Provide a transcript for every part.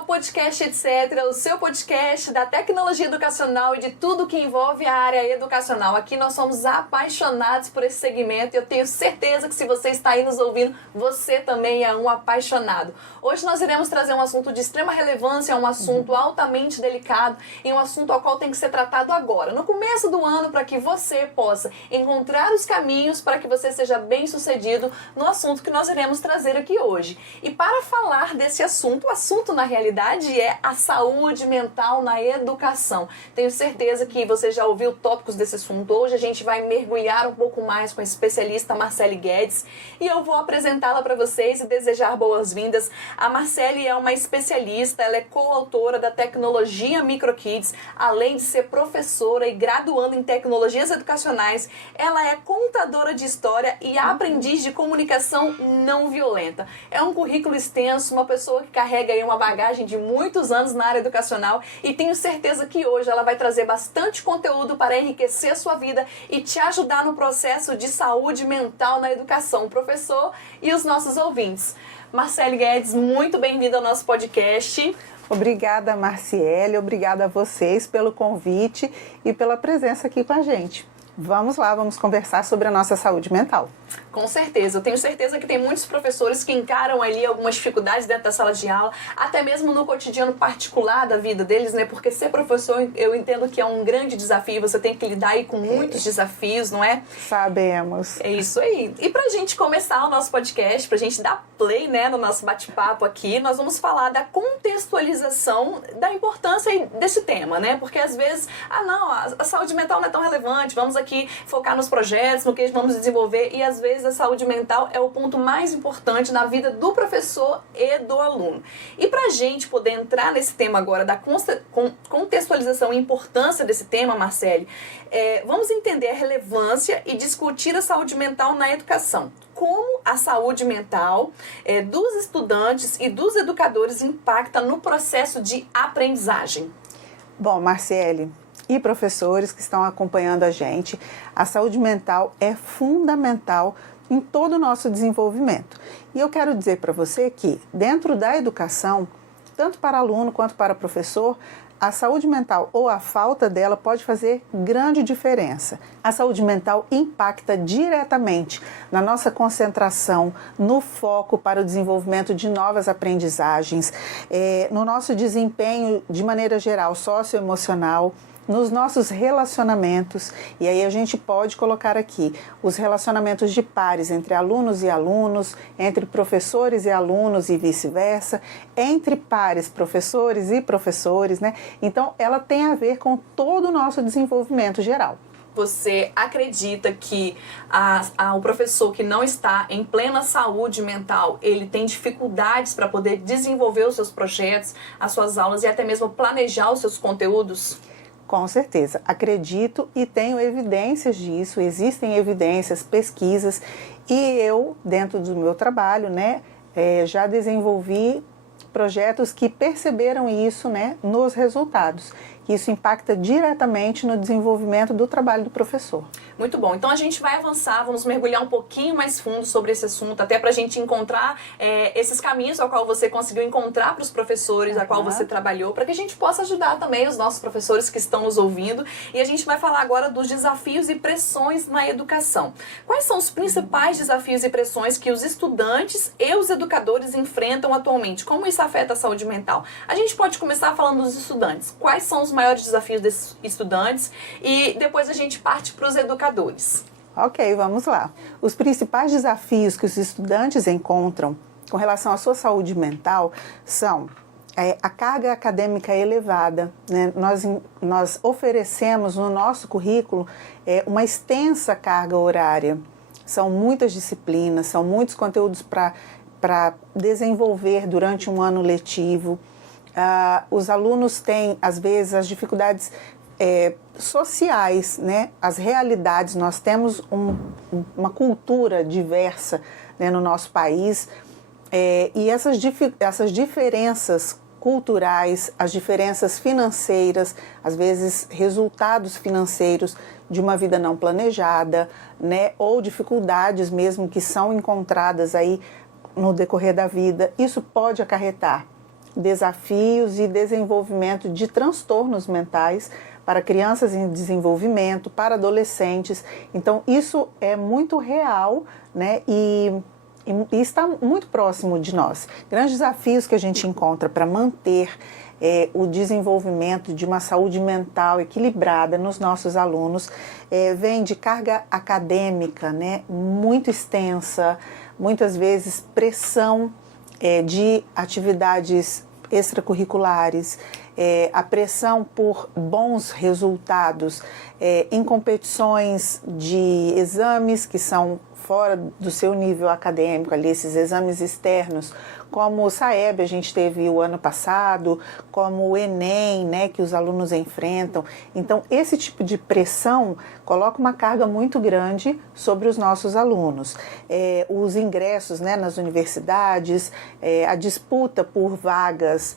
ao Podcast Etc., o seu podcast da tecnologia educacional e de tudo que envolve a área educacional. Aqui nós somos apaixonados por esse segmento e eu tenho certeza que se você está aí nos ouvindo, você também é um apaixonado. Hoje nós iremos trazer um assunto de extrema relevância, um assunto altamente delicado e um assunto ao qual tem que ser tratado agora, no começo do ano, para que você possa encontrar os caminhos para que você seja bem-sucedido no assunto que nós iremos trazer aqui hoje. E para falar desse assunto, o assunto na realidade é a saúde mental na educação. Tenho certeza que você já ouviu tópicos desse assunto. Hoje a gente vai mergulhar um pouco mais com a especialista Marcele Guedes e eu vou apresentá-la para vocês e desejar boas-vindas. A Marcele é uma especialista, ela é coautora da tecnologia MicroKids, além de ser professora e graduando em tecnologias educacionais, ela é contadora de história e aprendiz de comunicação não violenta. É um currículo extenso, uma pessoa que carrega aí uma bagagem de muitos anos na área educacional e tenho certeza que hoje ela vai trazer bastante conteúdo para enriquecer a sua vida e te ajudar no processo de saúde mental na educação, o professor e os nossos ouvintes. Marcele Guedes, muito bem-vinda ao nosso podcast. Obrigada, Marciele, obrigada a vocês pelo convite e pela presença aqui com a gente. Vamos lá, vamos conversar sobre a nossa saúde mental. Com certeza, eu tenho certeza que tem muitos professores que encaram ali algumas dificuldades dentro da sala de aula, até mesmo no cotidiano particular da vida deles, né? Porque ser professor, eu entendo que é um grande desafio, você tem que lidar aí com muitos desafios, não é? Sabemos. É isso aí. E pra gente começar o nosso podcast, pra gente dar play, né, no nosso bate-papo aqui, nós vamos falar da contextualização da importância desse tema, né? Porque às vezes, a saúde mental não é tão relevante, vamos aqui focar nos projetos, no que vamos desenvolver, e às vezes a saúde mental é o ponto mais importante na vida do professor e do aluno. E para a gente poder entrar nesse tema agora da contextualização e importância desse tema, Marcele, vamos entender a relevância e discutir a saúde mental na educação. Como a saúde mental dos estudantes e dos educadores impacta no processo de aprendizagem? Bom, Marciele e professores que estão acompanhando a gente, a saúde mental é fundamental em todo o nosso desenvolvimento. E eu quero dizer para você que dentro da educação, tanto para aluno quanto para professor, a saúde mental ou a falta dela pode fazer grande diferença. A saúde mental impacta diretamente na nossa concentração, no foco para o desenvolvimento de novas aprendizagens, no nosso desempenho de maneira geral socioemocional, nos nossos relacionamentos, e aí a gente pode colocar aqui os relacionamentos de pares entre alunos e alunos, entre professores e alunos e vice-versa, entre pares, professores e professores, né? Então, ela tem a ver com todo o nosso desenvolvimento geral. Você acredita que o professor que não está em plena saúde mental, ele tem dificuldades para poder desenvolver os seus projetos, as suas aulas e até mesmo planejar os seus conteúdos? Com certeza, acredito e tenho evidências disso, existem evidências, pesquisas e eu, dentro do meu trabalho, né, já desenvolvi projetos que perceberam isso, né, nos resultados. Isso impacta diretamente no desenvolvimento do trabalho do professor. Muito bom. Então a gente vai avançar, vamos mergulhar um pouquinho mais fundo sobre esse assunto, até para a gente encontrar esses caminhos ao qual você conseguiu encontrar para os professores, a qual você trabalhou, para que a gente possa ajudar também os nossos professores que estão nos ouvindo. E a gente vai falar agora dos desafios e pressões na educação. Quais são os principais desafios e pressões que os estudantes e os educadores enfrentam atualmente? Como isso afeta a saúde mental? A gente pode começar falando dos estudantes. Quais são os maiores desafios desses estudantes e depois a gente parte para os educadores. Ok, vamos lá. Os principais desafios que os estudantes encontram com relação à sua saúde mental são a carga acadêmica elevada, né? Nós oferecemos no nosso currículo uma extensa carga horária. São muitas disciplinas, são muitos conteúdos para desenvolver durante um ano letivo. Os alunos têm, às vezes, as dificuldades sociais, né? As realidades. Nós temos uma cultura diversa, né, no nosso país e essas diferenças culturais, as diferenças financeiras, às vezes resultados financeiros de uma vida não planejada, né, ou dificuldades mesmo que são encontradas aí no decorrer da vida, isso pode acarretar desafios e desenvolvimento de transtornos mentais para crianças em desenvolvimento, para adolescentes. Então, isso é muito real, né? E está muito próximo de nós. Grandes desafios que a gente encontra para manter o desenvolvimento de uma saúde mental equilibrada nos nossos alunos vem de carga acadêmica, né, muito extensa, muitas vezes pressão de atividades extracurriculares, a pressão por bons resultados em competições de exames que são fora do seu nível acadêmico, ali, esses exames externos, como o SAEB a gente teve o ano passado, como o Enem, né, que os alunos enfrentam. Então, esse tipo de pressão coloca uma carga muito grande sobre os nossos alunos. Os ingressos, né, nas universidades, a disputa por vagas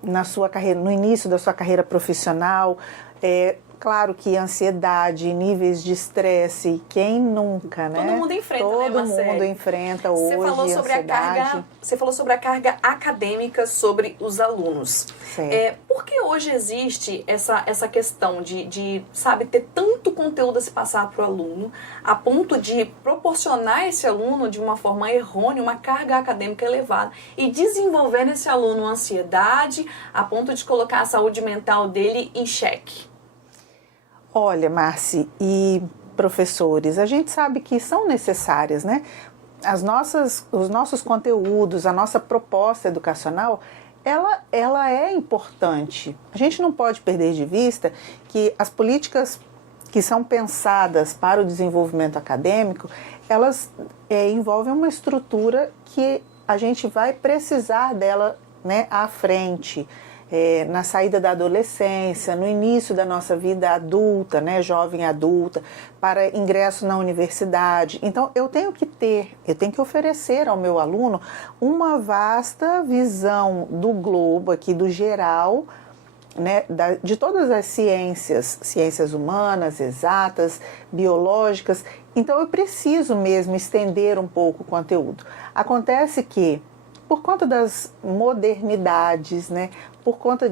na sua carreira, no início da sua carreira profissional, claro que ansiedade, níveis de estresse, quem nunca, né? Todo mundo enfrenta, Todo né, Marcele? mundo enfrenta hoje ansiedade. Você falou sobre a carga acadêmica sobre os alunos. Por que hoje existe essa questão de, sabe, ter tanto conteúdo a se passar para o aluno, a ponto de proporcionar a esse aluno, de uma forma errônea, uma carga acadêmica elevada e desenvolver nesse aluno ansiedade, a ponto de colocar a saúde mental dele em xeque? Olha, Marci e professores, a gente sabe que são necessárias, né? Os nossos conteúdos, a nossa proposta educacional, ela é importante. A gente não pode perder de vista que as políticas que são pensadas para o desenvolvimento acadêmico, elas envolvem uma estrutura que a gente vai precisar dela, né, à frente. Na saída da adolescência, no início da nossa vida adulta, né, jovem adulta, para ingresso na universidade. Então, eu tenho que oferecer ao meu aluno uma vasta visão do globo aqui, do geral, né, de todas as ciências humanas, exatas, biológicas. Então, eu preciso mesmo estender um pouco o conteúdo. Acontece que, por conta das modernidades, né, por conta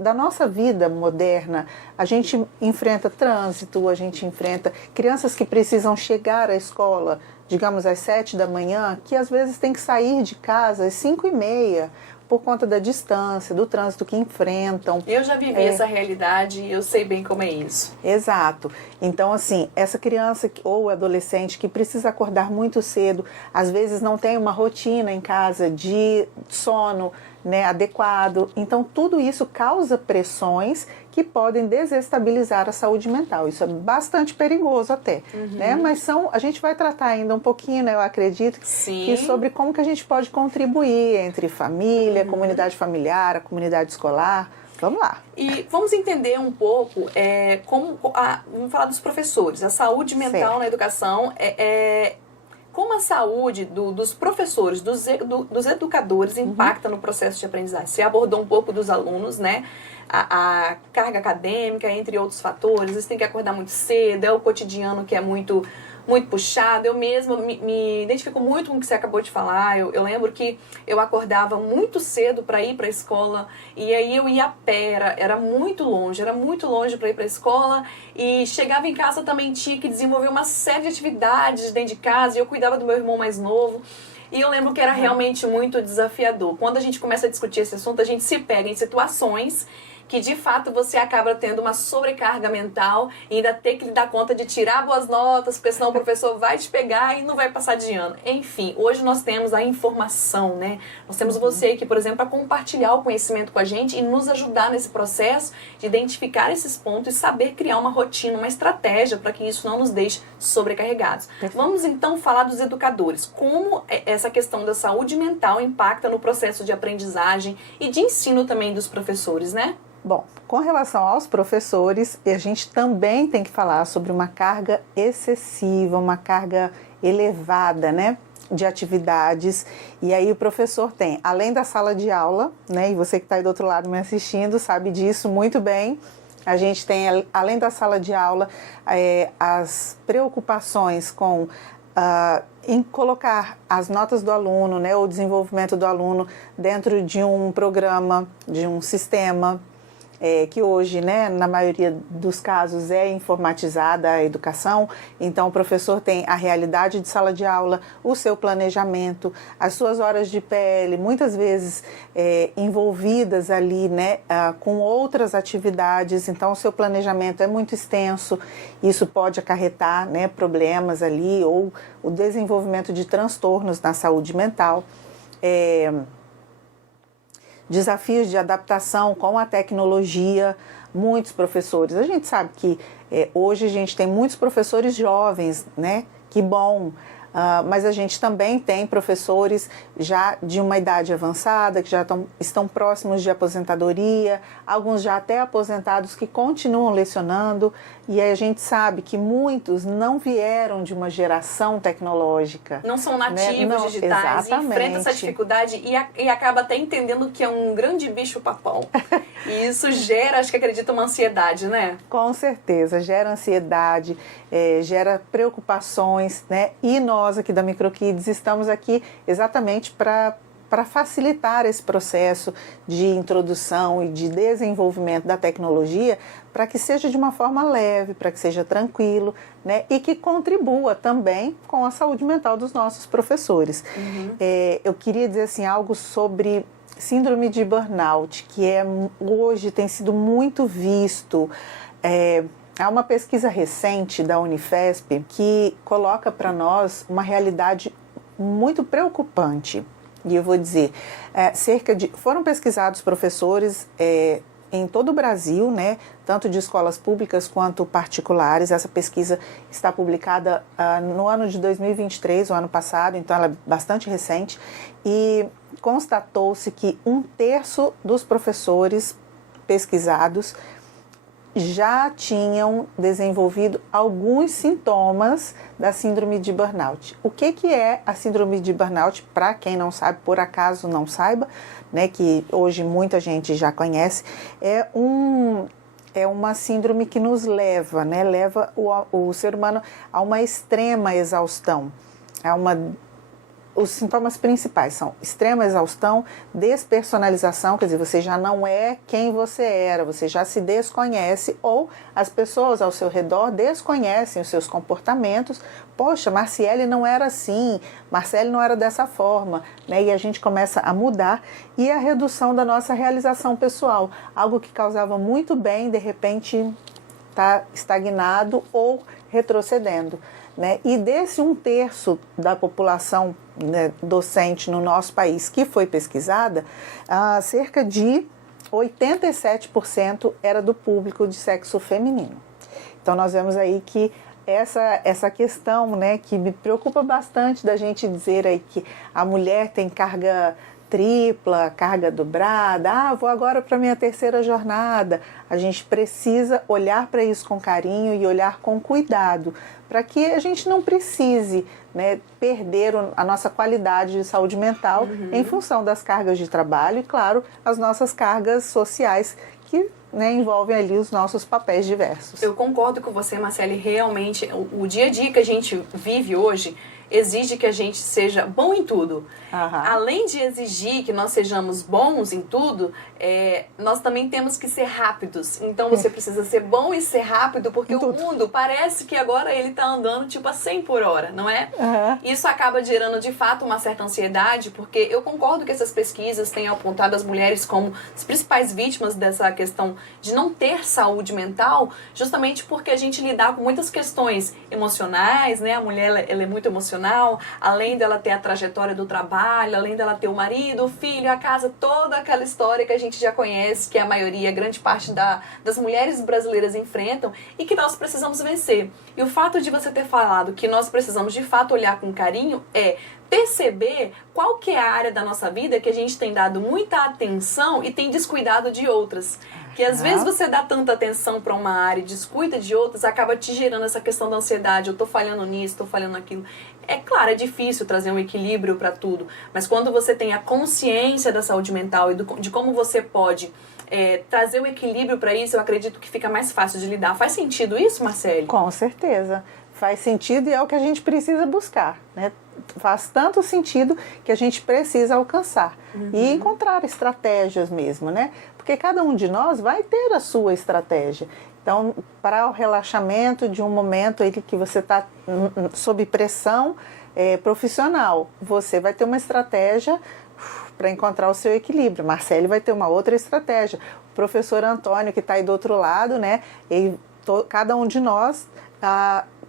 da nossa vida moderna, a gente enfrenta trânsito, a gente enfrenta crianças que precisam chegar à escola, digamos, às 7 da manhã, que às vezes tem que sair de casa às 5h30, por conta da distância, do trânsito que enfrentam. Eu já vivi essa realidade e eu sei bem como é isso. Exato. Então, assim, essa criança ou adolescente que precisa acordar muito cedo, às vezes não tem uma rotina em casa de sono, né, adequado. Então, tudo isso causa pressões que podem desestabilizar a saúde mental. Isso é bastante perigoso até, né? Mas a gente vai tratar ainda um pouquinho, né, eu acredito, que sobre como que a gente pode contribuir entre família, comunidade familiar, a comunidade escolar. Vamos lá. E vamos entender um pouco vamos falar dos professores. A saúde mental na educação como a saúde dos professores, dos educadores impacta no processo de aprendizagem. Você abordou um pouco dos alunos, né? A carga acadêmica, entre outros fatores. Eles têm que acordar muito cedo, é o cotidiano que é muito puxado. Eu mesma me identifico muito com o que você acabou de falar. Eu lembro que eu acordava muito cedo para ir para a escola e aí eu ia a pé, era muito longe para ir para a escola e chegava em casa também tinha que desenvolver uma série de atividades dentro de casa e eu cuidava do meu irmão mais novo. E eu lembro que era realmente muito desafiador. Quando a gente começa a discutir esse assunto, a gente se pega em situações que de fato você acaba tendo uma sobrecarga mental e ainda ter que dar conta de tirar boas notas, porque senão o professor vai te pegar e não vai passar de ano. Enfim, hoje nós temos a informação, né? Nós temos você aqui, por exemplo, para compartilhar o conhecimento com a gente e nos ajudar nesse processo de identificar esses pontos e saber criar uma rotina, uma estratégia para que isso não nos deixe sobrecarregados. Vamos então falar dos educadores. Como essa questão da saúde mental impacta no processo de aprendizagem e de ensino também dos professores, né? Bom, com relação aos professores, a gente também tem que falar sobre uma carga excessiva, uma carga elevada, né, de atividades. E aí o professor tem, além da sala de aula, né, e você que está aí do outro lado me assistindo sabe disso muito bem, a gente tem, além da sala de aula, as preocupações com em colocar as notas do aluno, né, o desenvolvimento do aluno dentro de um programa, de um sistema, que hoje, né, na maioria dos casos, é informatizada a educação. Então, o professor tem a realidade de sala de aula, o seu planejamento, as suas horas de PL, muitas vezes envolvidas ali, né, com outras atividades. Então, o seu planejamento é muito extenso. Isso pode acarretar, né, problemas ali ou o desenvolvimento de transtornos na saúde mental. Desafios de adaptação com a tecnologia, muitos professores. A gente sabe que hoje a gente tem muitos professores jovens, né? Que bom. Mas a gente também tem professores já de uma idade avançada, que já estão próximos de aposentadoria, alguns já até aposentados que continuam lecionando, e aí a gente sabe que muitos não vieram de uma geração tecnológica. Não são nativos, né? digitais, Exatamente. E enfrentam essa dificuldade e acaba até entendendo que é um grande bicho-papão. E isso gera, acho que acredito, uma ansiedade, né? Com certeza, gera ansiedade, gera preocupações, né? E nós aqui da Microkids estamos aqui exatamente para facilitar esse processo de introdução e de desenvolvimento da tecnologia, para que seja de uma forma leve, para que seja tranquilo, né? E que contribua também com a saúde mental dos nossos professores. Uhum. Eu queria dizer assim, algo sobre síndrome de burnout, que hoje tem sido muito visto. Há uma pesquisa recente da Unifesp que coloca para nós uma realidade muito preocupante. E eu vou dizer, foram pesquisados professores em todo o Brasil, né, tanto de escolas públicas quanto particulares. Essa pesquisa está publicada no ano de 2023, o ano passado, então ela é bastante recente, e constatou-se que 1/3 dos professores pesquisados já tinham desenvolvido alguns sintomas da síndrome de burnout. O que é a síndrome de burnout? Para quem não sabe, por acaso não saiba, né, que hoje muita gente já conhece, é uma síndrome que nos leva o ser humano a uma extrema exaustão, Os sintomas principais são extrema exaustão, despersonalização, quer dizer, você já não é quem você era, você já se desconhece, ou as pessoas ao seu redor desconhecem os seus comportamentos. Poxa, Marciele não era assim, Marcele não era dessa forma, né? E a gente começa a mudar. E a redução da nossa realização pessoal, algo que causava muito bem, de repente está estagnado ou retrocedendo. Né? E desse 1/3 da população, né, docente no nosso país que foi pesquisada, cerca de 87% era do público de sexo feminino. Então nós vemos aí que essa questão, né, que me preocupa bastante da gente dizer aí que a mulher tem carga tripla, carga dobrada, vou agora para a minha 3ª jornada. A gente precisa olhar para isso com carinho e olhar com cuidado, para que a gente não precise, né, perder a nossa qualidade de saúde mental em função das cargas de trabalho e, claro, as nossas cargas sociais que, né, envolvem ali os nossos papéis diversos. Eu concordo com você, Marcele, realmente o dia a dia que a gente vive hoje exige que a gente seja bom em tudo. Além de exigir que nós sejamos bons em tudo, nós também temos que ser rápidos. Então você precisa ser bom e ser rápido, porque o mundo parece que agora ele está andando tipo a 100 por hora, não é? Isso acaba gerando de fato uma certa ansiedade, porque eu concordo que essas pesquisas tenham apontado as mulheres como as principais vítimas dessa questão de não ter saúde mental, justamente porque a gente lidar com muitas questões emocionais, né? A mulher ela é muito emocional, além dela ter a trajetória do trabalho, além dela ter o marido, o filho, a casa, toda aquela história que a gente já conhece, que a maioria, grande parte das mulheres brasileiras enfrentam e que nós precisamos vencer. E o fato de você ter falado que nós precisamos de fato olhar com carinho é perceber qual que é a área da nossa vida que a gente tem dado muita atenção e tem descuidado de outras. Que às vezes você dá tanta atenção para uma área e descuida de outras, acaba te gerando essa questão da ansiedade. Eu tô falhando nisso, tô falhando naquilo. É claro, é difícil trazer um equilíbrio para tudo, mas quando você tem a consciência da saúde mental e de como você pode trazer o equilíbrio para isso, eu acredito que fica mais fácil de lidar. Faz sentido isso, Marcele? Com certeza. faz sentido e é o que a gente precisa buscar, né? Faz tanto sentido que a gente precisa alcançar e encontrar estratégias mesmo, né? Porque cada um de nós vai ter a sua estratégia. Então, para o relaxamento de um momento em que você está sob pressão profissional, você vai ter uma estratégia para encontrar o seu equilíbrio. Marcele vai ter uma outra estratégia. O professor Antônio, que está aí do outro lado, né? Cada um de nós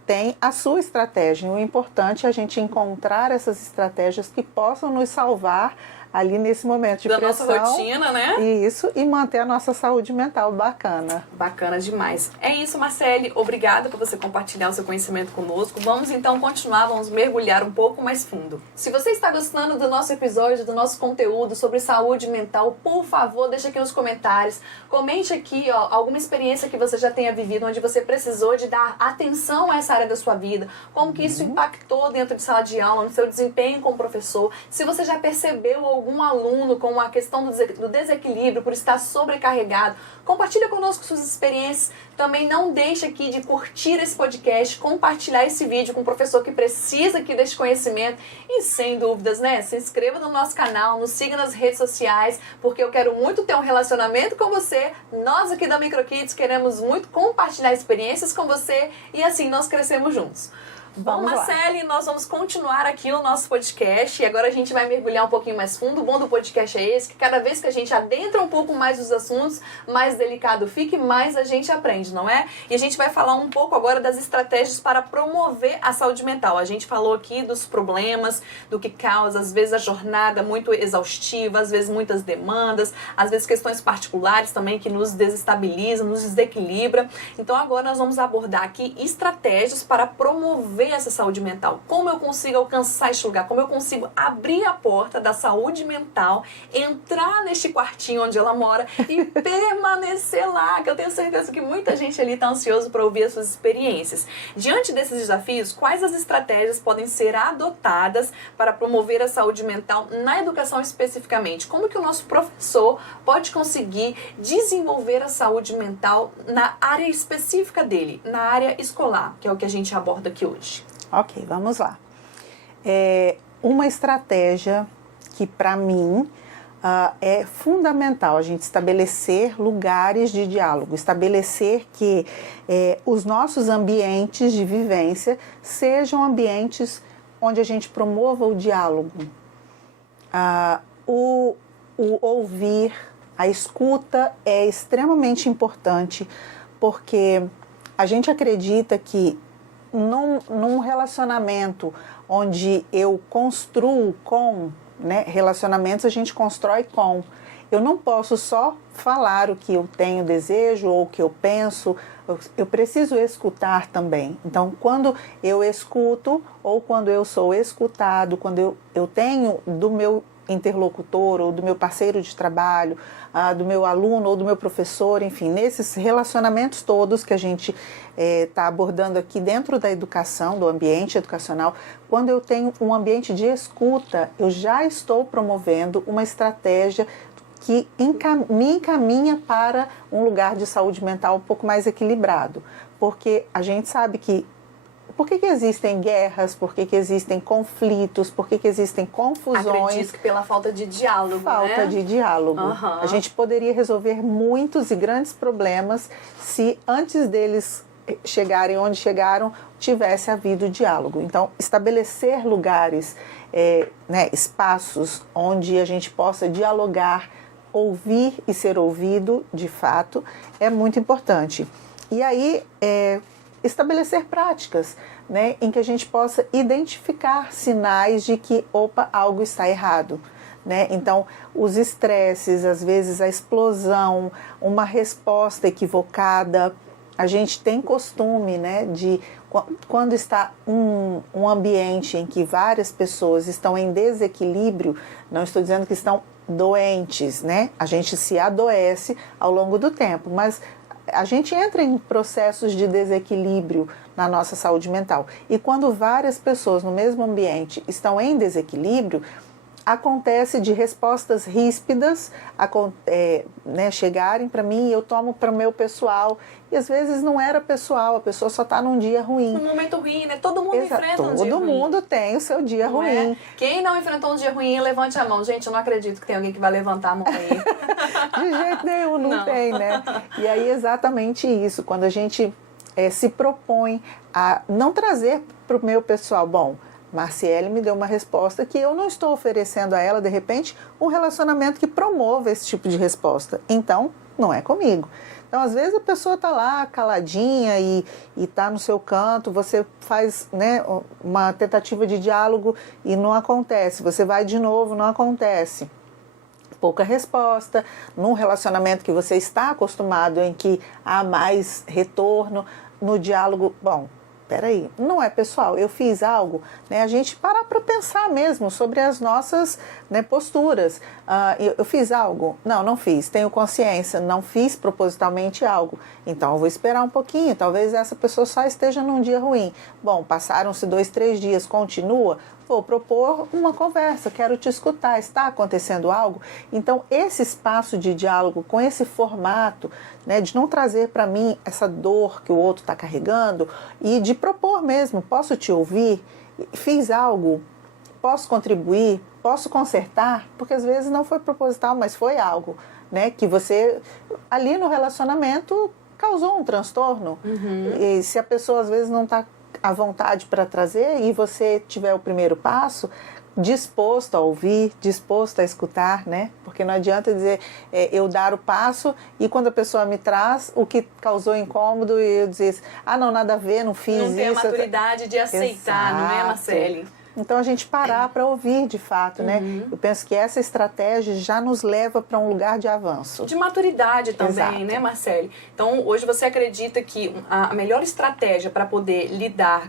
tem a sua estratégia. E o importante é a gente encontrar essas estratégias que possam nos salvar ali nesse momento de pressão. Da nossa rotina, né? Isso, e manter a nossa saúde mental bacana. Bacana demais. É isso, Marcele. Obrigada por você compartilhar o seu conhecimento conosco. Vamos então continuar, vamos mergulhar um pouco mais fundo. Se você está gostando do nosso episódio, do nosso conteúdo sobre saúde mental, por favor, deixa aqui nos comentários. Comente aqui, alguma experiência que você já tenha vivido, onde você precisou de dar atenção a essa área da sua vida, como que isso impactou dentro de sala de aula, no seu desempenho como professor. Se você já percebeu algum aluno com a questão do desequilíbrio por estar sobrecarregado, compartilha conosco suas experiências. Também não deixe aqui de curtir esse podcast, compartilhar esse vídeo com um professor que precisa aqui desse conhecimento e, sem dúvidas, né, se inscreva no nosso canal, nos siga nas redes sociais, porque eu quero muito ter um relacionamento com você. Nós aqui da MicroKids queremos muito compartilhar experiências com você e assim nós crescemos juntos. Bom, Marcele, nós vamos continuar aqui o nosso podcast e agora a gente vai mergulhar um pouquinho mais fundo. O bom do podcast é esse, que cada vez que a gente adentra um pouco mais os assuntos, mais delicado fica e mais a gente aprende, não é? E a gente vai falar um pouco agora das estratégias para promover a saúde mental. A gente falou aqui dos problemas, do que causa, às vezes a jornada muito exaustiva, às vezes muitas demandas, às vezes questões particulares também que nos desestabilizam, nos desequilibra. Então agora nós vamos abordar aqui estratégias para promover essa saúde mental. Como eu consigo alcançar esse lugar? Como eu consigo abrir a porta da saúde mental, entrar neste quartinho onde ela mora e permanecer lá, que eu tenho certeza que muita gente ali está ansioso para ouvir as suas experiências. Diante desses desafios, quais as estratégias podem ser adotadas para promover a saúde mental na educação especificamente? Como que o nosso professor pode conseguir desenvolver a saúde mental na área específica dele, na área escolar, que é o que a gente aborda aqui hoje? Ok, vamos lá. Uma estratégia que, para mim, é fundamental a gente estabelecer lugares de diálogo, estabelecer que os nossos ambientes de vivência sejam ambientes onde a gente promova o diálogo, o ouvir, a escuta é extremamente importante, porque a gente acredita que num relacionamento onde eu construo com, né, relacionamentos a gente constrói com. Eu não posso só falar o que eu tenho desejo ou o que eu penso, eu preciso escutar também. Então, quando eu escuto ou quando eu sou escutado, quando eu tenho do meu interlocutor ou do meu parceiro de trabalho, do meu aluno ou do meu professor, enfim, nesses relacionamentos todos que a gente está abordando aqui dentro da educação, do ambiente educacional, quando eu tenho um ambiente de escuta, eu já estou promovendo uma estratégia que me encaminha para um lugar de saúde mental um pouco mais equilibrado, porque a gente sabe que por que existem guerras, por que existem conflitos, por que existem confusões? Acredito que pela falta de diálogo, Falta de diálogo. A gente poderia resolver muitos e grandes problemas se antes deles chegarem onde chegaram, tivesse havido diálogo. Então, estabelecer lugares, espaços onde a gente possa dialogar, ouvir e ser ouvido, de fato, é muito importante. E aí, estabelecer práticas, né, em que a gente possa identificar sinais de que, algo está errado, né? Então, os estresses, às vezes a explosão, uma resposta equivocada, a gente tem costume, né, de quando está um ambiente em que várias pessoas estão em desequilíbrio, não estou dizendo que estão doentes, né? A gente se adoece ao longo do tempo, mas a gente entra em processos de desequilíbrio na nossa saúde mental. E quando várias pessoas no mesmo ambiente estão em desequilíbrio, acontece de respostas ríspidas né, chegarem para mim e eu tomo para o meu pessoal. E às vezes não era pessoal, a pessoa só está num dia ruim. Um momento ruim, né? Todo mundo enfrenta um dia ruim. Todo mundo tem o seu dia não ruim. É? Quem não enfrentou um dia ruim, levante a mão. Gente, eu não acredito que tem alguém que vai levantar a mão aí. De jeito nenhum, não tem, né? E aí exatamente isso, quando a gente se propõe a não trazer para o meu pessoal, bom, Marciele me deu uma resposta que eu não estou oferecendo a ela, de repente, um relacionamento que promova esse tipo de resposta. Então, não é comigo. Então, às vezes a pessoa está lá caladinha e está no seu canto, você faz, né, uma tentativa de diálogo e não acontece, você vai de novo, não acontece. Pouca resposta, num relacionamento que você está acostumado em que há mais retorno, no diálogo, bom, peraí, não é pessoal, eu fiz algo, né, a gente parar para pensar mesmo sobre as nossas, né, posturas. Eu fiz algo? Não fiz, tenho consciência, não fiz propositalmente algo, então eu vou esperar um pouquinho, talvez essa pessoa só esteja num dia ruim. Bom, passaram-se 2, 3 dias, continua? Vou propor uma conversa, quero te escutar, está acontecendo algo? Então, esse espaço de diálogo com esse formato, né, de não trazer para mim essa dor que o outro está carregando e de propor mesmo, posso te ouvir? Fiz algo? Posso contribuir? Posso consertar? Porque às vezes não foi proposital, mas foi algo, né, que você, ali no relacionamento, causou um transtorno. E se a pessoa às vezes não está à vontade para trazer e você tiver o primeiro passo, disposto a ouvir, disposto a escutar, né? Porque não adianta dizer eu dar o passo e quando a pessoa me traz o que causou incômodo e eu dizer, não, nada a ver, não fiz isso. Não tem a maturidade de aceitar, não é, Marcele? Então a gente parar para ouvir de fato, né? Eu penso que essa estratégia já nos leva para um lugar de avanço. De maturidade também, Exato. né, Marcele? Então hoje você acredita que a melhor estratégia para poder lidar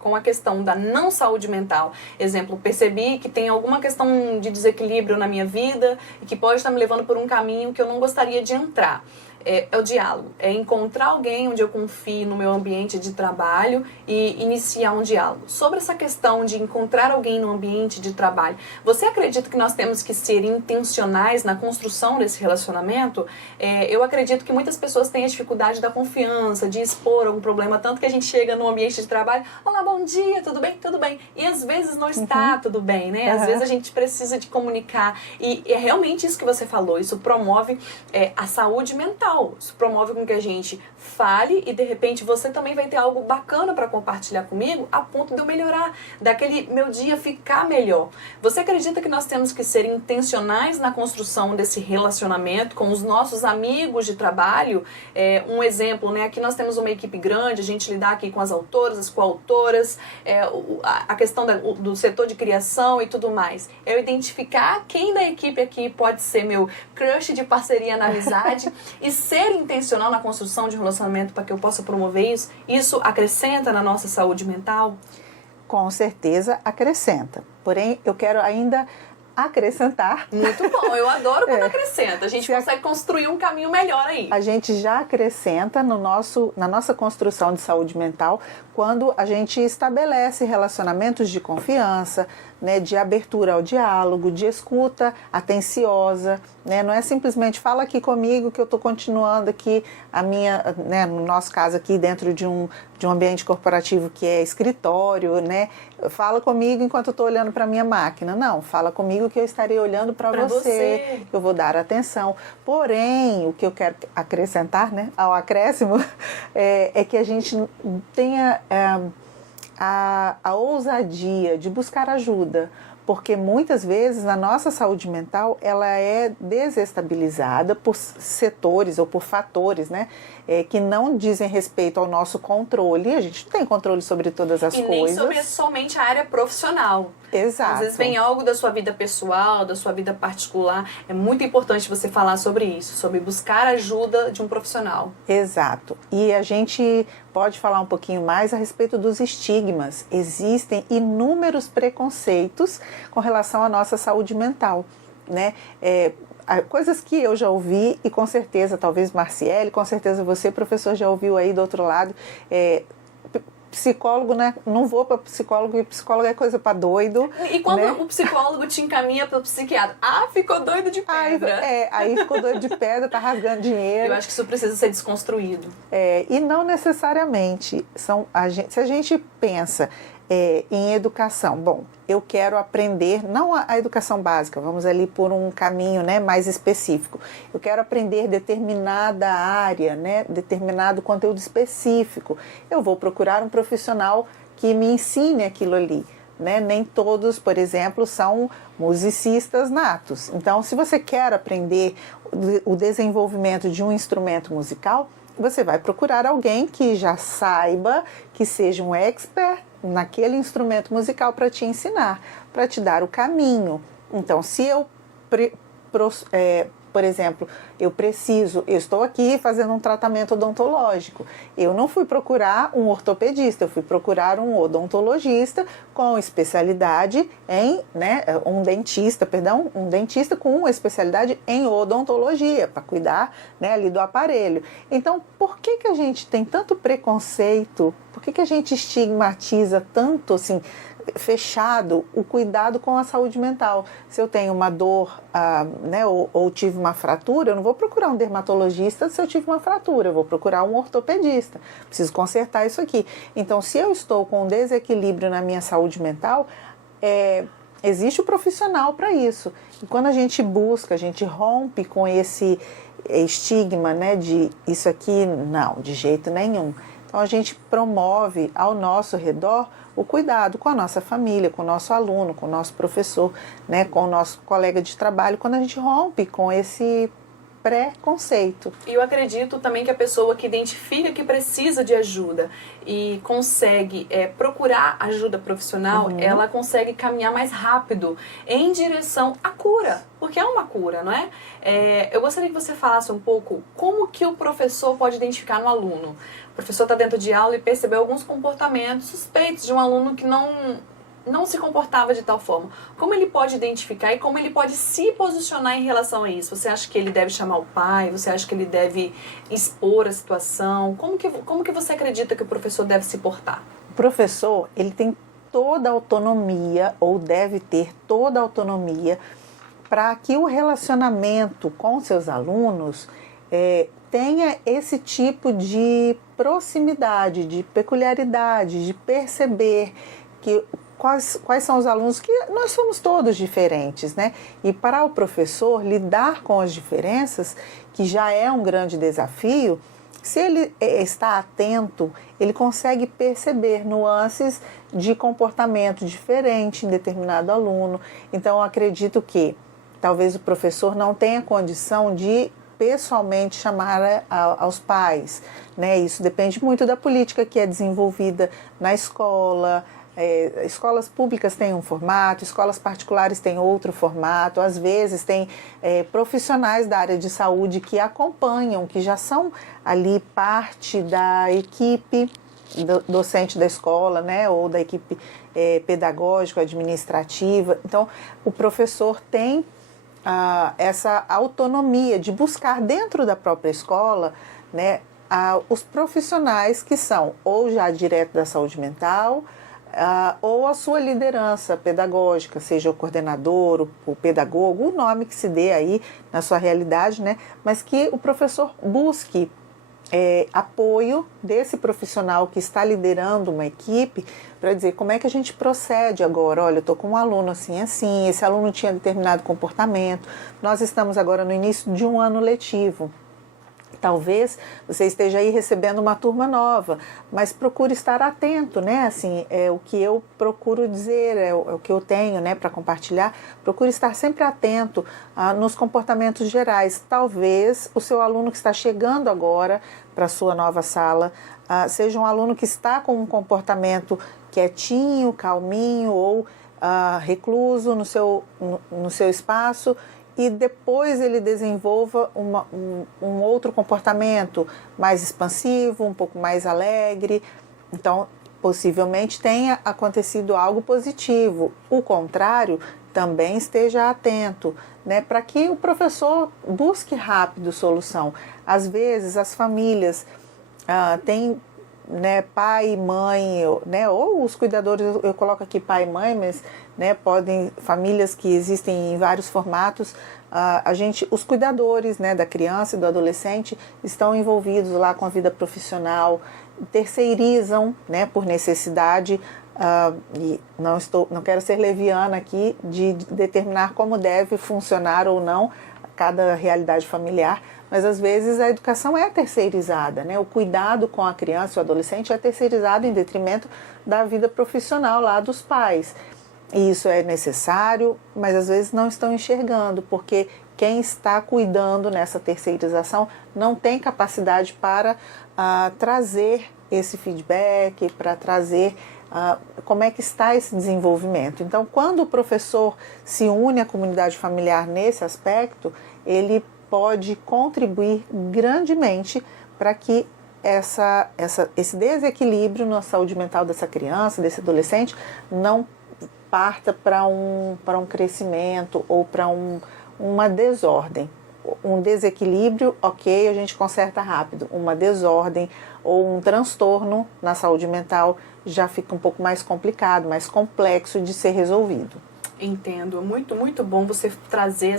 com a questão da não saúde mental, exemplo, percebi que tem alguma questão de desequilíbrio na minha vida e que pode estar me levando por um caminho que eu não gostaria de entrar. É o diálogo, é encontrar alguém onde eu confie no meu ambiente de trabalho e iniciar um diálogo. Sobre essa questão de encontrar alguém no ambiente de trabalho, você acredita que nós temos que ser intencionais na construção desse relacionamento? Eu acredito que muitas pessoas têm a dificuldade da confiança, de expor algum problema, tanto que a gente chega no ambiente de trabalho, olá, bom dia, tudo bem? Tudo bem. E às vezes não está tudo bem, né? Às vezes a gente precisa de comunicar e é realmente isso que você falou, isso promove a saúde mental. Isso promove com que a gente fale e de repente você também vai ter algo bacana para compartilhar comigo a ponto de eu melhorar, daquele meu dia ficar melhor. Você acredita que nós temos que ser intencionais na construção desse relacionamento com os nossos amigos de trabalho? Um exemplo, né? Aqui nós temos uma equipe grande, a gente lidar aqui com as autoras, as coautoras, a questão do setor de criação e tudo mais. Eu identificar quem da equipe aqui pode ser meu crush de parceria na amizade e ser intencional na construção de um relacionamento para que eu possa promover isso, isso acrescenta na nossa saúde mental? Com certeza acrescenta. Porém, eu quero ainda acrescentar. Muito bom, eu adoro quando acrescenta. A gente consegue construir um caminho melhor aí. A gente já acrescenta na nossa construção de saúde mental quando a gente estabelece relacionamentos de confiança, né, de abertura ao diálogo, de escuta atenciosa, né, não é simplesmente fala aqui comigo que eu estou continuando aqui a minha, né, no nosso caso aqui dentro de um ambiente corporativo que é escritório, né, fala comigo enquanto eu estou olhando para a minha máquina. Não, fala comigo que eu estarei olhando para você, eu vou dar atenção. Porém, o que eu quero acrescentar, né, ao acréscimo, é que a gente tenha a ousadia de buscar ajuda, porque muitas vezes a nossa saúde mental ela é desestabilizada por setores ou por fatores, né, que não dizem respeito ao nosso controle. A gente não tem controle sobre todas as coisas. E nem sobre somente a área profissional. Exato. Às vezes vem algo da sua vida pessoal, da sua vida particular. É muito importante você falar sobre isso, sobre buscar ajuda de um profissional. Exato. E a gente pode falar um pouquinho mais a respeito dos estigmas. Existem inúmeros preconceitos com relação à nossa saúde mental, né? Coisas que eu já ouvi e com certeza, talvez Marciele, com certeza você, professor, já ouviu aí do outro lado, psicólogo, né? Não vou para psicólogo, e psicólogo é coisa para doido. E quando né? o psicólogo te encaminha para o psiquiatra? Ah, ficou doido de pedra. Aí ficou doido de pedra, tá rasgando dinheiro. Eu acho que isso precisa ser desconstruído. E não necessariamente. Se a gente pensa em educação, bom, eu quero aprender, não a educação básica, vamos ali por um caminho, né, mais específico. Eu quero aprender determinada área, né, determinado conteúdo específico. Eu vou procurar um profissional que me ensine aquilo ali. Né? Nem todos, por exemplo, são musicistas natos. Então, se você quer aprender o desenvolvimento de um instrumento musical, você vai procurar alguém que já saiba, que seja um expert naquele instrumento musical para te ensinar, para te dar o caminho. Então, se eu, por exemplo, eu estou aqui fazendo um tratamento odontológico, eu não fui procurar um ortopedista, eu fui procurar um odontologista com especialidade em, né, um dentista com especialidade em odontologia, para cuidar, né, ali do aparelho. Então, por que a gente tem tanto preconceito? Por que a gente estigmatiza tanto, assim, fechado o cuidado com a saúde mental? Se eu tenho uma dor, né, ou tive uma fratura, eu não vou procurar um dermatologista se eu tive uma fratura, eu vou procurar um ortopedista. Preciso consertar isso aqui. Então, se eu estou com um desequilíbrio na minha saúde mental, existe o profissional para isso. E quando a gente busca, a gente rompe com esse estigma, né, de isso aqui, não, de jeito nenhum. Então, a gente promove ao nosso redor o cuidado com a nossa família, com o nosso aluno, com o nosso professor, né, com o nosso colega de trabalho, quando a gente rompe com esse preconceito. E eu acredito também que a pessoa que identifica que precisa de ajuda e consegue procurar ajuda profissional, ela consegue caminhar mais rápido em direção à cura, porque é uma cura, não é? Eu gostaria que você falasse um pouco como que o professor pode identificar no aluno. O professor está dentro de aula e percebeu alguns comportamentos suspeitos de um aluno que não se comportava de tal forma. Como ele pode identificar e como ele pode se posicionar em relação a isso? Você acha que ele deve chamar o pai? Você acha que ele deve expor a situação? Como que você acredita que o professor deve se portar? O professor, ele tem toda a autonomia, ou deve ter toda a autonomia, para que o relacionamento com seus alunos tenha esse tipo de proximidade, de peculiaridade, de perceber que quais são os alunos, que nós somos todos diferentes, né? E para o professor lidar com as diferenças, que já é um grande desafio, se ele está atento, ele consegue perceber nuances de comportamento diferente em determinado aluno. Então, eu acredito que talvez o professor não tenha condição de pessoalmente chamar aos pais, né? Isso depende muito da política que é desenvolvida na escola. Escolas públicas têm um formato, escolas particulares têm outro formato, às vezes tem profissionais da área de saúde que acompanham, que já são ali parte da equipe docente da escola, né, ou da equipe pedagógica, administrativa. Então, o professor tem essa autonomia de buscar dentro da própria escola, né, os profissionais que são ou já direto da saúde mental, ou a sua liderança pedagógica, seja o coordenador, o pedagogo, o nome que se dê aí na sua realidade, né? Mas que o professor busque apoio desse profissional que está liderando uma equipe para dizer como é que a gente procede agora. Olha, eu estou com um aluno assim, assim, esse aluno tinha determinado comportamento, nós estamos agora no início de um ano letivo. Talvez você esteja aí recebendo uma turma nova, mas procure estar atento, né? Assim, o que eu procuro dizer, é o que eu tenho, né, para compartilhar. Procure estar sempre atento nos comportamentos gerais. Talvez o seu aluno que está chegando agora para a sua nova sala seja um aluno que está com um comportamento quietinho, calminho ou recluso no seu espaço, e depois ele desenvolva um outro comportamento mais expansivo, um pouco mais alegre. Então, possivelmente tenha acontecido algo positivo. O contrário, também esteja atento, né, para que o professor busque rápido solução. Às vezes, as famílias têm né, pai e mãe, né, ou os cuidadores, eu coloco aqui pai e mãe, mas, né, podem, famílias que existem em vários formatos, os cuidadores, né, da criança e do adolescente estão envolvidos lá com a vida profissional, terceirizam, né, por necessidade, e não quero ser leviana aqui de determinar como deve funcionar ou não cada realidade familiar, mas às vezes a educação é terceirizada, né? O cuidado com a criança e o adolescente é terceirizado em detrimento da vida profissional lá dos pais. E isso é necessário, mas às vezes não estão enxergando, porque quem está cuidando nessa terceirização não tem capacidade para trazer esse feedback, para trazer como é que está esse desenvolvimento. Então, quando o professor se une à comunidade familiar nesse aspecto, ele pode contribuir grandemente para que esse desequilíbrio na saúde mental dessa criança, desse adolescente, não parta para um crescimento ou para uma desordem. Um desequilíbrio, ok, a gente conserta rápido. Uma desordem ou um transtorno na saúde mental já fica um pouco mais complicado, mais complexo de ser resolvido. Entendo. Muito, muito bom você trazer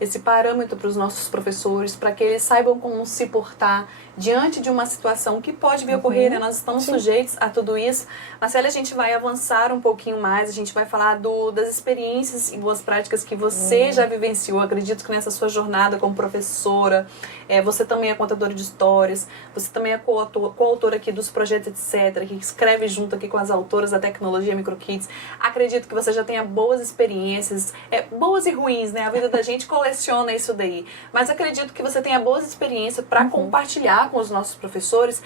esse parâmetro para os nossos professores, para que eles saibam como se portar diante de uma situação que pode vir a ocorrer, né? Nós estamos sujeitos a tudo isso. Marcela, a gente vai avançar um pouquinho mais, a gente vai falar das experiências e boas práticas que você já vivenciou. Acredito que nessa sua jornada como professora, você também é contadora de histórias, você também é coautora aqui dos projetos, etc., que escreve junto aqui com as autoras da tecnologia MicroKids. Acredito que você já tenha boas experiências, boas e ruins, né? A vida da gente coleciona isso daí. Mas acredito que você tenha boas experiências para compartilhar com os nossos professores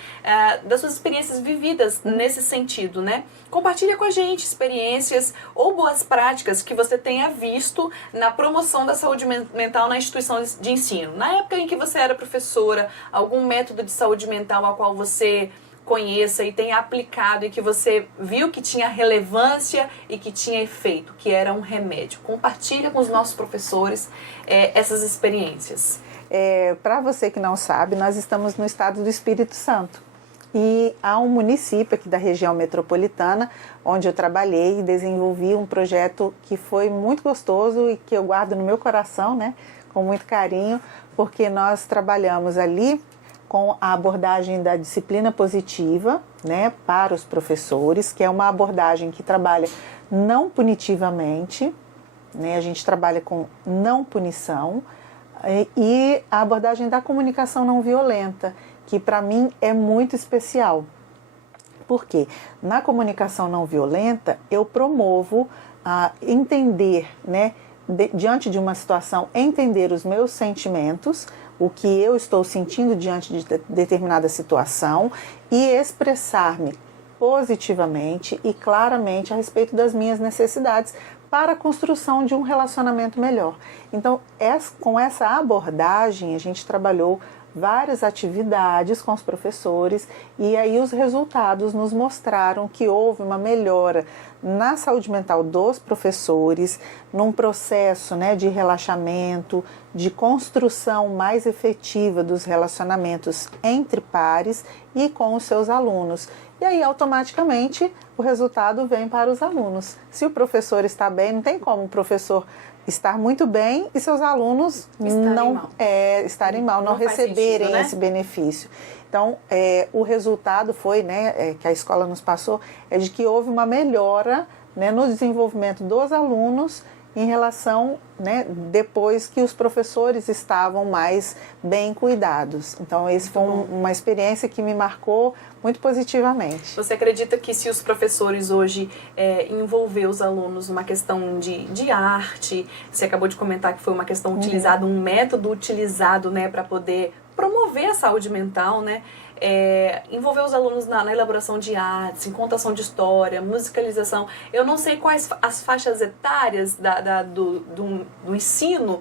das suas experiências vividas nesse sentido, né? Compartilha com a gente experiências ou boas práticas que você tenha visto na promoção da saúde mental na instituição de ensino. Na época em que você era professora, algum método de saúde mental ao qual você conheça e tenha aplicado e que você viu que tinha relevância e que tinha efeito, que era um remédio. Compartilha com os nossos professores essas experiências. Para você que não sabe, nós estamos no estado do Espírito Santo e há um município aqui da região metropolitana onde eu trabalhei e desenvolvi um projeto que foi muito gostoso e que eu guardo no meu coração, né, com muito carinho, porque nós trabalhamos ali com a abordagem da disciplina positiva, né, para os professores, que é uma abordagem que trabalha não punitivamente, né, a gente trabalha com não punição, e a abordagem da comunicação não violenta, que para mim é muito especial. Por quê? Na comunicação não violenta, eu promovo entender, né, diante de uma situação, entender os meus sentimentos, o que eu estou sentindo diante de determinada situação e expressar-me positivamente e claramente a respeito das minhas necessidades para a construção de um relacionamento melhor. Então, com essa abordagem, a gente trabalhou várias atividades com os professores e aí os resultados nos mostraram que houve uma melhora na saúde mental dos professores, num processo, né, de relaxamento, de construção mais efetiva dos relacionamentos entre pares e com os seus alunos. E aí, automaticamente, o resultado vem para os alunos. Se o professor está bem, não tem como o professor estar muito bem e seus alunos estarem mal, não receberem sentido, né? Esse benefício. Então, o resultado foi, né, que a escola nos passou, é de que houve uma melhora, né, no desenvolvimento dos alunos em relação, né, depois que os professores estavam mais bem cuidados. Então, esse foi uma experiência que me marcou muito positivamente. Você acredita que se os professores hoje envolver os alunos numa questão de arte, você acabou de comentar que foi uma questão utilizada, um método utilizado, né, para poder promover a saúde mental, né? Envolver os alunos na elaboração de artes, em contação de história, musicalização. Eu não sei quais as faixas etárias do ensino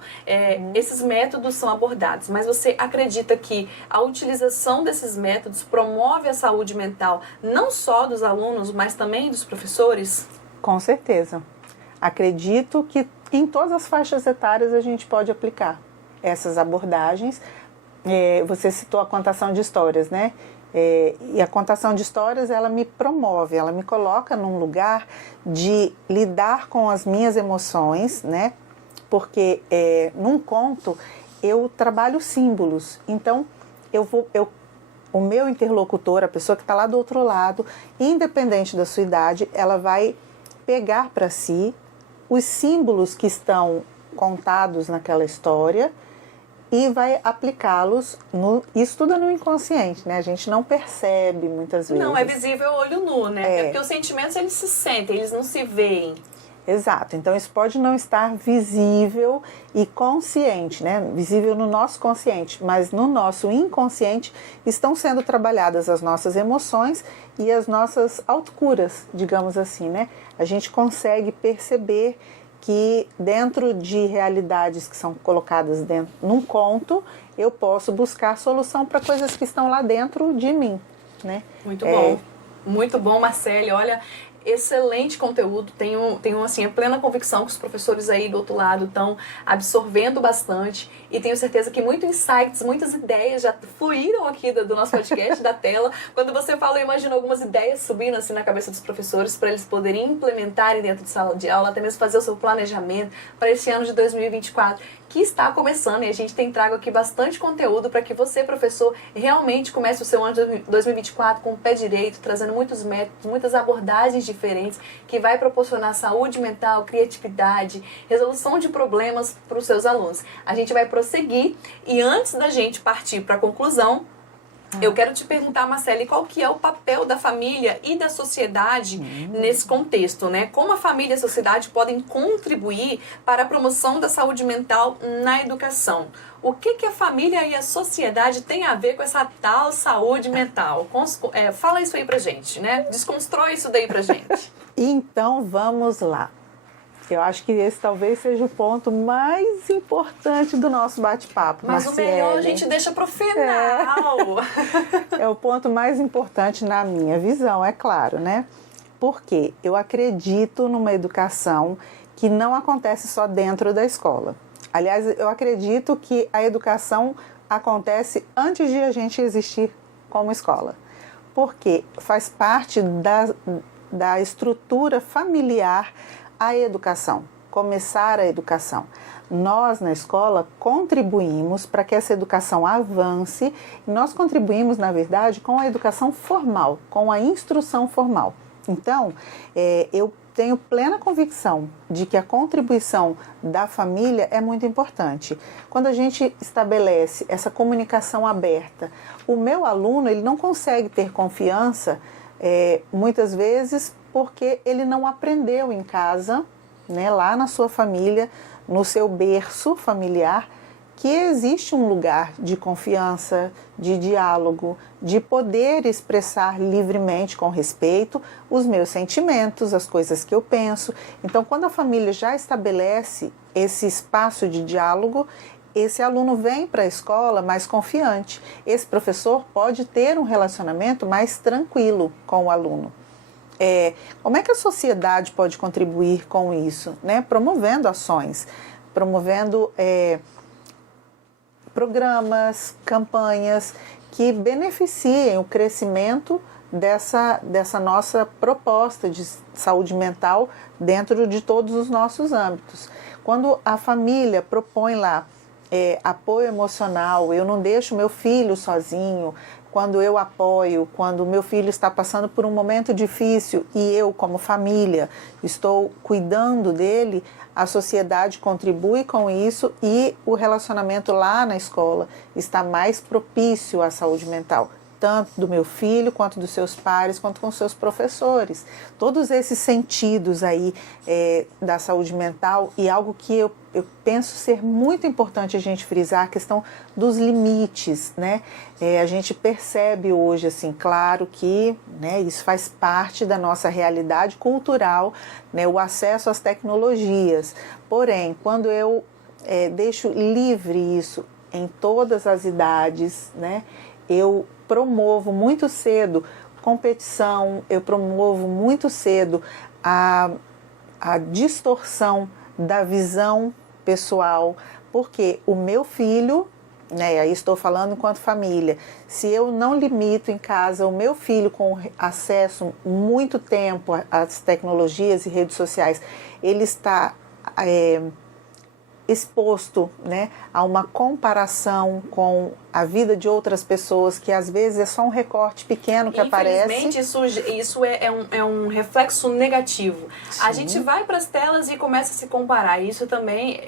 esses métodos são abordados, mas você acredita que a utilização desses métodos promove a saúde mental não só dos alunos, mas também dos professores? Com certeza. Acredito que em todas as faixas etárias a gente pode aplicar essas abordagens, Você citou a contação de histórias, né? E a contação de histórias, ela me promove, ela me coloca num lugar de lidar com as minhas emoções, né? Porque num conto eu trabalho símbolos, então o meu interlocutor, a pessoa que está lá do outro lado, independente da sua idade, ela vai pegar para si os símbolos que estão contados naquela história e vai aplicá-los isso tudo é no inconsciente, né? A gente não percebe muitas vezes. Não, é visível olho nu, né? Porque os sentimentos, eles se sentem, eles não se veem. Exato, então isso pode não estar visível e consciente, né? Visível no nosso consciente, mas no nosso inconsciente estão sendo trabalhadas as nossas emoções e as nossas autocuras, digamos assim, né? A gente consegue perceber que dentro de realidades que são colocadas num conto, eu posso buscar solução para coisas que estão lá dentro de mim, né? Muito bom, Marcele. Olha, excelente conteúdo. Tenho assim, a plena convicção que os professores aí do outro lado estão absorvendo bastante e tenho certeza que muitos insights, muitas ideias já fluíram aqui do nosso podcast, da tela. Quando você fala, eu imagino algumas ideias subindo assim na cabeça dos professores para eles poderem implementarem dentro de sala de aula, até mesmo fazer o seu planejamento para esse ano de 2024, que está começando, e a gente tem trago aqui bastante conteúdo para que você, professor, realmente comece o seu ano de 2024 com o pé direito, trazendo muitos métodos, muitas abordagens diferentes, que vai proporcionar saúde mental, criatividade, resolução de problemas para os seus alunos. A gente vai prosseguir, e antes da gente partir para a conclusão, eu quero te perguntar, Marcele, qual que é o papel da família e da sociedade nesse contexto, né? Como a família e a sociedade podem contribuir para a promoção da saúde mental na educação? O que a família e a sociedade têm a ver com essa tal saúde mental? Fala isso aí pra gente, né? Desconstrói isso daí pra gente. Então, vamos lá. Eu acho que esse talvez seja o ponto importante do nosso bate-papo. Mas Marciele, o melhor a gente deixa pro final. É o ponto mais importante na minha visão, é claro, né? Porque eu acredito numa educação que não acontece só dentro da escola. Aliás, eu acredito que a educação acontece antes de a gente existir como escola. Porque faz parte da estrutura familiar a educação, começar a educação. Nós, na escola, contribuímos para que essa educação avance e nós contribuímos, na verdade, com a educação formal, com a instrução formal. Então, eu tenho plena convicção de que a contribuição da família é muito importante. Quando a gente estabelece essa comunicação aberta, o meu aluno ele não consegue ter confiança, muitas vezes, porque ele não aprendeu em casa, né, lá na sua família, no seu berço familiar, que existe um lugar de confiança, de diálogo, de poder expressar livremente, com respeito, os meus sentimentos, as coisas que eu penso. Então, quando a família já estabelece esse espaço de diálogo, esse aluno vem para a escola mais confiante. Esse professor pode ter um relacionamento mais tranquilo com o aluno. Como é que a sociedade pode contribuir com isso? Né? Promovendo ações, promovendo programas, campanhas que beneficiem o crescimento dessa nossa proposta de saúde mental dentro de todos os nossos âmbitos. Quando a família propõe lá apoio emocional, eu não deixo meu filho sozinho, quando eu apoio, quando o meu filho está passando por um momento difícil e eu, como família, estou cuidando dele, a sociedade contribui com isso e o relacionamento lá na escola está mais propício à saúde mental, tanto do meu filho, quanto dos seus pares, quanto com seus professores. Todos esses sentidos aí da saúde mental e algo que eu penso ser muito importante a gente frisar, a questão dos limites, né? A gente percebe hoje, assim, claro que, né, isso faz parte da nossa realidade cultural, né, o acesso às tecnologias. Porém, quando eu deixo livre isso em todas as idades, né, eu promovo muito cedo competição, eu promovo muito cedo a distorção da visão pessoal, porque o meu filho né? E aí estou falando enquanto família. Se eu não limito em casa o meu filho com acesso muito tempo às tecnologias e redes sociais, ele está exposto, né, a uma comparação com a vida de outras pessoas, que às vezes é só um recorte pequeno que aparece. Infelizmente, isso é um reflexo negativo. Sim. A gente vai para as telas e começa a se comparar. Isso também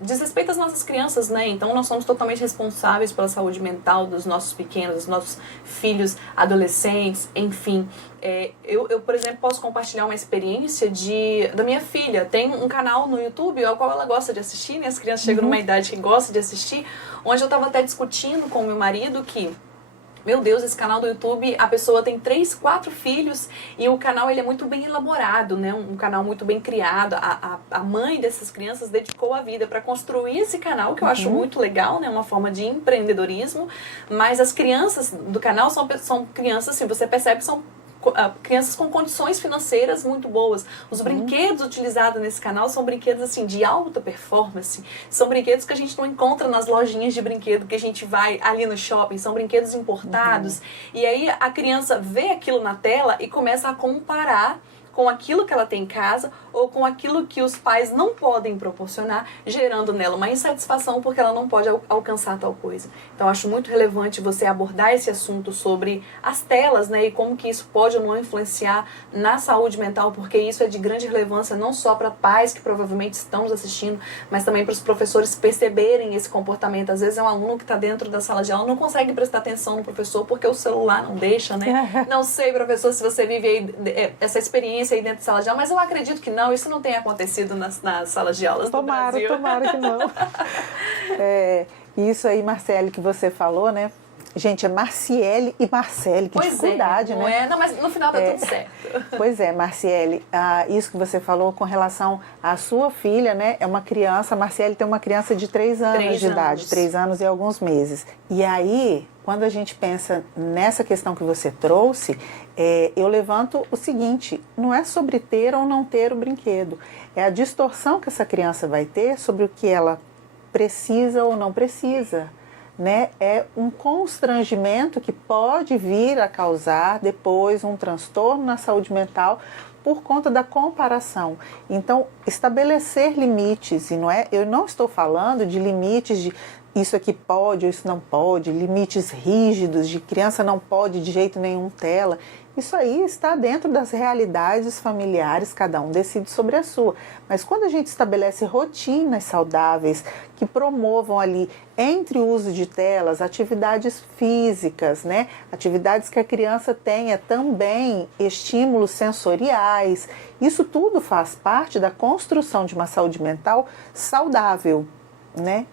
diz respeito às nossas crianças, né? Então, nós somos totalmente responsáveis pela saúde mental dos nossos pequenos, dos nossos filhos, adolescentes, enfim. Eu, por exemplo, posso compartilhar uma experiência da minha filha. Tem um canal no YouTube ao qual ela gosta de assistir, né? As crianças chegam numa idade que gostam de assistir, onde eu estava até discutindo com meu marido que, meu Deus, esse canal do YouTube, a pessoa tem 3, 4 filhos e o canal ele é muito bem elaborado, né? Um canal muito bem criado. A mãe dessas crianças dedicou a vida para construir esse canal, que eu acho muito legal, né? Uma forma de empreendedorismo. Mas as crianças do canal são crianças, assim, você percebe que são crianças com condições financeiras muito boas. Os brinquedos utilizados nesse canal são brinquedos assim de alta performance. São brinquedos que a gente não encontra nas lojinhas de brinquedo que a gente vai ali no shopping. São brinquedos importados. E aí a criança vê aquilo na tela e começa a comparar com aquilo que ela tem em casa ou com aquilo que os pais não podem proporcionar, gerando nela uma insatisfação porque ela não pode alcançar tal coisa. Então, acho muito relevante você abordar esse assunto sobre as telas, né, e como que isso pode ou não influenciar na saúde mental, porque isso é de grande relevância não só para pais que provavelmente estão nos assistindo, mas também para os professores perceberem esse comportamento. Às vezes é um aluno que está dentro da sala de aula, não consegue prestar atenção no professor porque o celular não deixa, né? Não sei, professor, se você vive aí essa experiência aí dentro da sala de aula, mas eu acredito que não, isso não tem acontecido nas salas de aulas do Brasil. Tomara que não. Isso aí, Marcele, que você falou, né? Gente, é Marciele e Marcele, que dificuldade, não né? Não, mas no final tá tudo certo. Pois é, Marciele, isso que você falou com relação à sua filha, né? É uma criança, a Marciele tem uma criança de 3 anos de idade, 3 anos e alguns meses. E aí, quando a gente pensa nessa questão que você trouxe, eu levanto o seguinte, não é sobre ter ou não ter o brinquedo, é a distorção que essa criança vai ter sobre o que ela precisa ou não precisa. Né? É um constrangimento que pode vir a causar depois um transtorno na saúde mental por conta da comparação. Então, estabelecer limites, e eu não estou falando de limites de isso aqui pode ou isso não pode, limites rígidos de criança não pode de jeito nenhum tela. Isso aí está dentro das realidades familiares, cada um decide sobre a sua. Mas quando a gente estabelece rotinas saudáveis que promovam ali, entre o uso de telas, atividades físicas, né? Atividades que a criança tenha também estímulos sensoriais, isso tudo faz parte da construção de uma saúde mental saudável, né?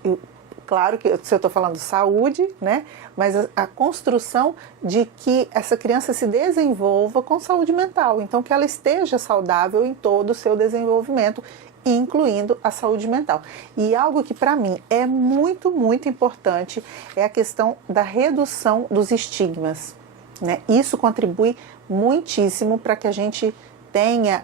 Claro que se eu estou falando saúde, né? Mas a construção de que essa criança se desenvolva com saúde mental. Então, que ela esteja saudável em todo o seu desenvolvimento, incluindo a saúde mental. E algo que para mim é muito, muito importante é a questão da redução dos estigmas, né? Isso contribui muitíssimo para que a gente tenha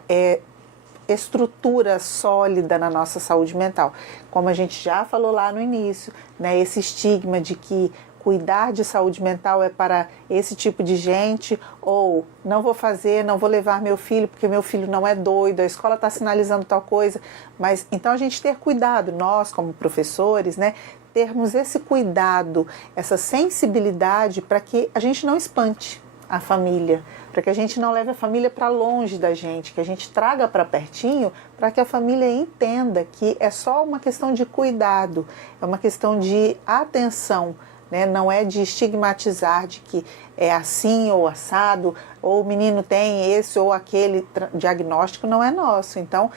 estrutura sólida na nossa saúde mental. Como a gente já falou lá no início, né, esse estigma de que cuidar de saúde mental é para esse tipo de gente, ou não vou levar meu filho porque meu filho não é doido, a escola está sinalizando tal coisa. Mas então a gente ter cuidado, nós como professores, né, termos esse cuidado, essa sensibilidade para que a gente não espante a família, para que a gente não leve a família para longe da gente, que a gente traga para pertinho, para que a família entenda que é só uma questão de cuidado, é uma questão de atenção, né? Não é de estigmatizar de que é assim ou assado, ou o menino tem esse ou aquele diagnóstico, não é nosso. Então,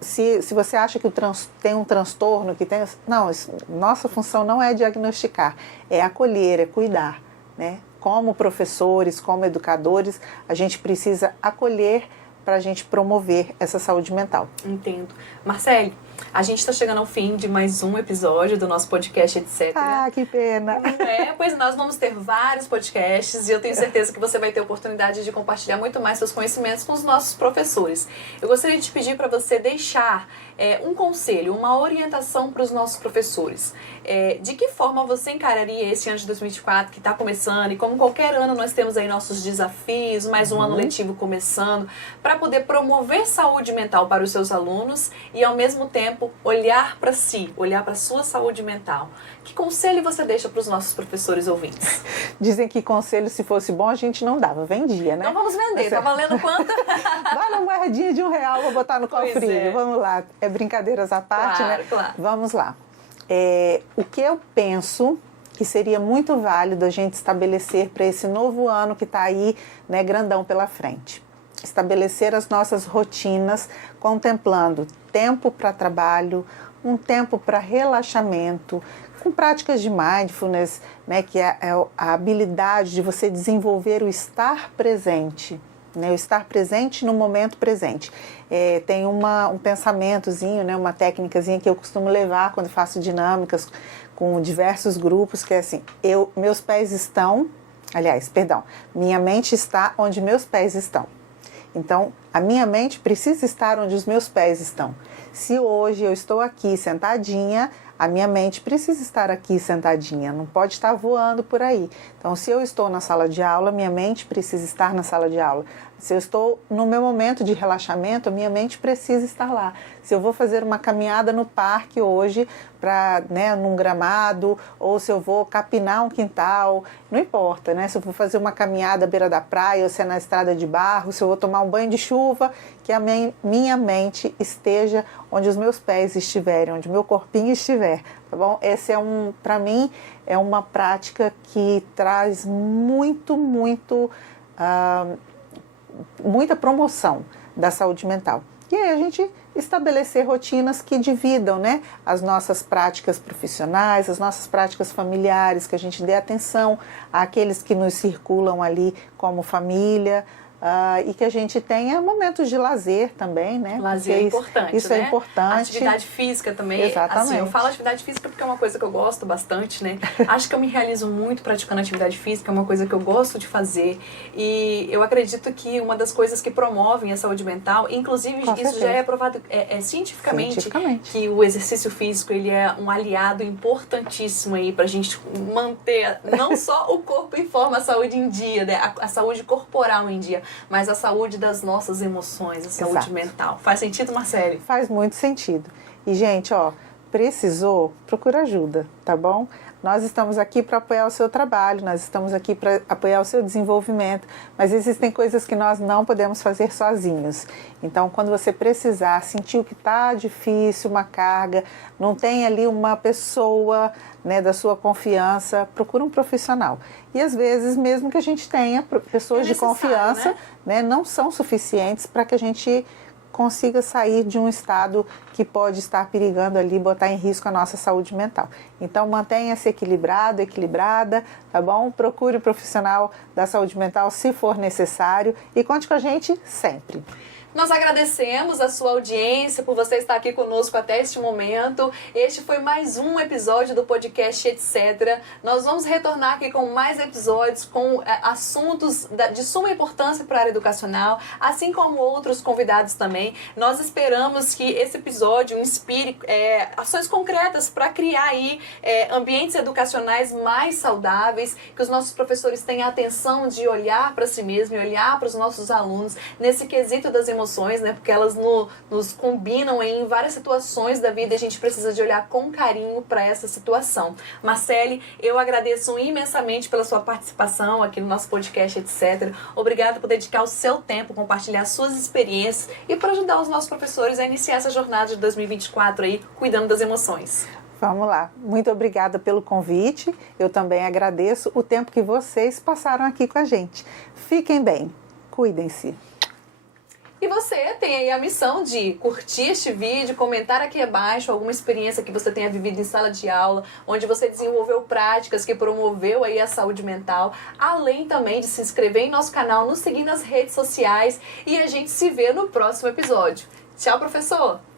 se você acha que tem um transtorno, nossa função não é diagnosticar, é acolher, é cuidar, né? Como professores, como educadores, a gente precisa acolher para a gente promover essa saúde mental. Entendo. Marcele, A gente está chegando ao fim de mais um episódio do nosso podcast, etc. Ah, que pena! Pois nós vamos ter vários podcasts e eu tenho certeza que você vai ter oportunidade de compartilhar muito mais seus conhecimentos com os nossos professores. Eu gostaria de pedir para você deixar um conselho, uma orientação para os nossos professores. De que forma você encararia esse ano de 2024 que está começando, e como qualquer ano nós temos aí nossos desafios, mais um ano letivo começando, para poder promover saúde mental para os seus alunos e ao mesmo tempo olhar para si, olhar para a sua saúde mental. Que conselho você deixa para os nossos professores ouvintes? Dizem que conselho, se fosse bom, a gente não dava, vendia, né? Então vamos vender, tá valendo quanto? Vale uma moedinha de R$1, vou botar no cofrinho, vamos lá. Brincadeiras à parte, claro, né? Claro. Vamos lá. O que eu penso que seria muito válido a gente estabelecer para esse novo ano que está aí, né, grandão pela frente. Estabelecer as nossas rotinas, contemplando tempo para trabalho, um tempo para relaxamento, com práticas de mindfulness, né, que é a habilidade de você desenvolver o estar presente. Né, o estar presente no momento presente. Tem um pensamentozinho, né, uma técnicazinha que eu costumo levar quando faço dinâmicas com diversos grupos, que é assim, meus pés estão, minha mente está onde meus pés estão. Então, a minha mente precisa estar onde os meus pés estão. Se hoje eu estou aqui sentadinha, a minha mente precisa estar aqui sentadinha, não pode estar voando por aí. Então, se eu estou na sala de aula, minha mente precisa estar na sala de aula. Se eu estou no meu momento de relaxamento, a minha mente precisa estar lá. Se eu vou fazer uma caminhada no parque hoje, num gramado, ou se eu vou capinar um quintal, não importa, né? Se eu vou fazer uma caminhada à beira da praia, ou se é na estrada de barro, se eu vou tomar um banho de chuva, que a minha mente esteja onde os meus pés estiverem, onde o meu corpinho estiver, tá bom? Esse para mim, é uma prática que traz muita promoção da saúde mental. E aí a gente estabelecer rotinas que dividam, né, as nossas práticas profissionais, as nossas práticas familiares, que a gente dê atenção àqueles que nos circulam ali como família, e que a gente tenha momentos de lazer também, né? Lazer é importante, isso né? É importante. Atividade física também. Exatamente. Assim, eu falo atividade física porque é uma coisa que eu gosto bastante, né? Acho que eu me realizo muito praticando atividade física, é uma coisa que eu gosto de fazer. E eu acredito que uma das coisas que promovem a saúde mental, inclusive isso já é provado cientificamente, que o exercício físico ele é um aliado importantíssimo aí pra gente manter não só o corpo em forma, a saúde em dia, né? A saúde corporal em dia, mas a saúde das nossas emoções, a saúde mental. Faz sentido, Marcele? Faz muito sentido. E, gente, precisou, procura ajuda, tá bom? Nós estamos aqui para apoiar o seu trabalho, nós estamos aqui para apoiar o seu desenvolvimento, mas existem coisas que nós não podemos fazer sozinhos. Então, quando você precisar, sentiu que está difícil, uma carga, não tem ali uma pessoa, né, da sua confiança, procura um profissional. E às vezes, mesmo que a gente tenha pessoas de confiança, né, não são suficientes para que a gente consiga sair de um estado que pode estar perigando ali, botar em risco a nossa saúde mental. Então, mantenha-se equilibrada, tá bom? Procure um profissional da saúde mental se for necessário e conte com a gente sempre. Nós agradecemos a sua audiência por você estar aqui conosco até este momento. Este foi mais um episódio do podcast Etc. Nós vamos retornar aqui com mais episódios com assuntos de suma importância para a área educacional, assim como outros convidados também. Nós esperamos que esse episódio inspire ações concretas para criar aí ambientes educacionais mais saudáveis, que os nossos professores tenham atenção de olhar para si mesmo e olhar para os nossos alunos nesse quesito das emoções, né? Porque elas nos combinam em várias situações da vida e a gente precisa de olhar com carinho para essa situação. Marcele, eu agradeço imensamente pela sua participação aqui no nosso podcast, etc. Obrigada por dedicar o seu tempo, compartilhar suas experiências e por ajudar os nossos professores a iniciar essa jornada de 2024 aí, cuidando das emoções. Vamos lá. Muito obrigada pelo convite. Eu também agradeço o tempo que vocês passaram aqui com a gente. Fiquem bem. Cuidem-se. E você tem aí a missão de curtir este vídeo, comentar aqui abaixo alguma experiência que você tenha vivido em sala de aula, onde você desenvolveu práticas que promoveu aí a saúde mental, além também de se inscrever em nosso canal, nos seguir nas redes sociais e a gente se vê no próximo episódio. Tchau, professor!